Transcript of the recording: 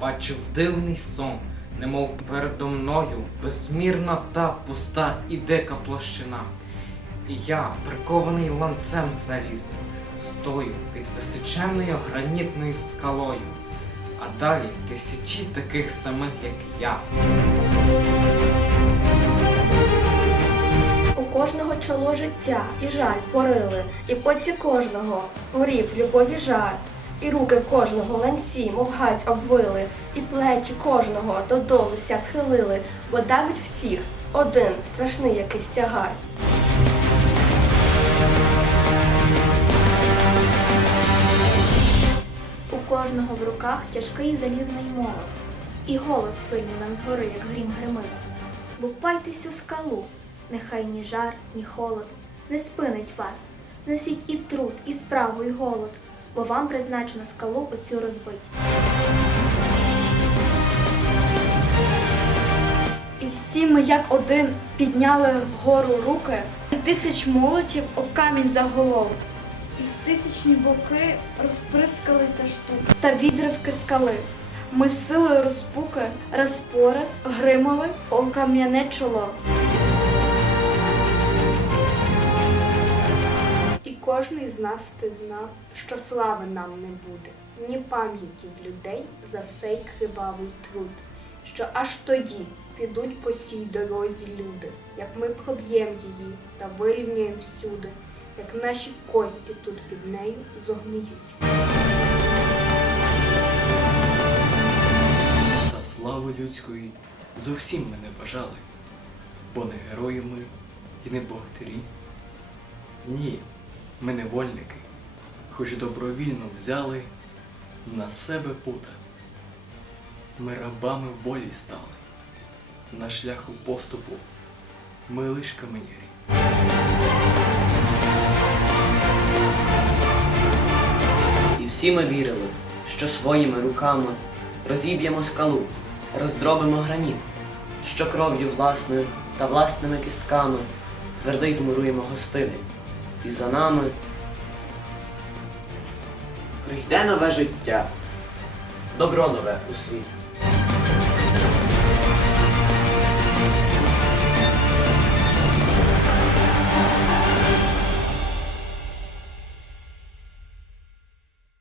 бачив дивний сон, немов передо мною безмірна та пуста і дика площина. І я, прикований ланцем залізним, стою під височеною гранітною скалою, а далі тисячі таких самих, як я. У кожного чоло життя і жаль порили, і поці кожного горів любові жар, і руки кожного ланці, мов гать обвили, і плечі кожного додолу ся схилили, бо давить всіх один страшний якийсь тягар. У кожного в руках тяжкий залізний молот, і голос сильний нам згори, як грім гримить. Лупайтесь у скалу, нехай ні жар, ні холод не спинить вас. Зносіть і труд, і справу, і голод, бо вам призначено скалу оцю розбить. І всі ми як один підняли вгору руки, тисяч молотів об камінь заголов. І в тисячні боки розприскалися штуки та відривки скали. Ми з силою розпуки раз по раз гримали о кам'яне чоло. Кожний з нас ти знав, що слави нам не буде, ні пам'яті в людей за сей кривавий труд, що аж тоді підуть по сій дорозі люди, як ми проб'єм її та вирівняємо всюди, як наші кості тут під нею зогниють. Та слави людської зовсім ми не бажали, бо не герої ми і не богатирі. Ні, ми невольники, хоч добровільно взяли на себе пута. Ми рабами волі стали, на шляху поступу ми лиш каменярі. І всі ми вірили, що своїми руками розіб'ємо скалу, роздробимо граніт, що кров'ю власною та власними кістками твердий змуруємо гостинець. І за нами прийде нове життя, добро нове у світ.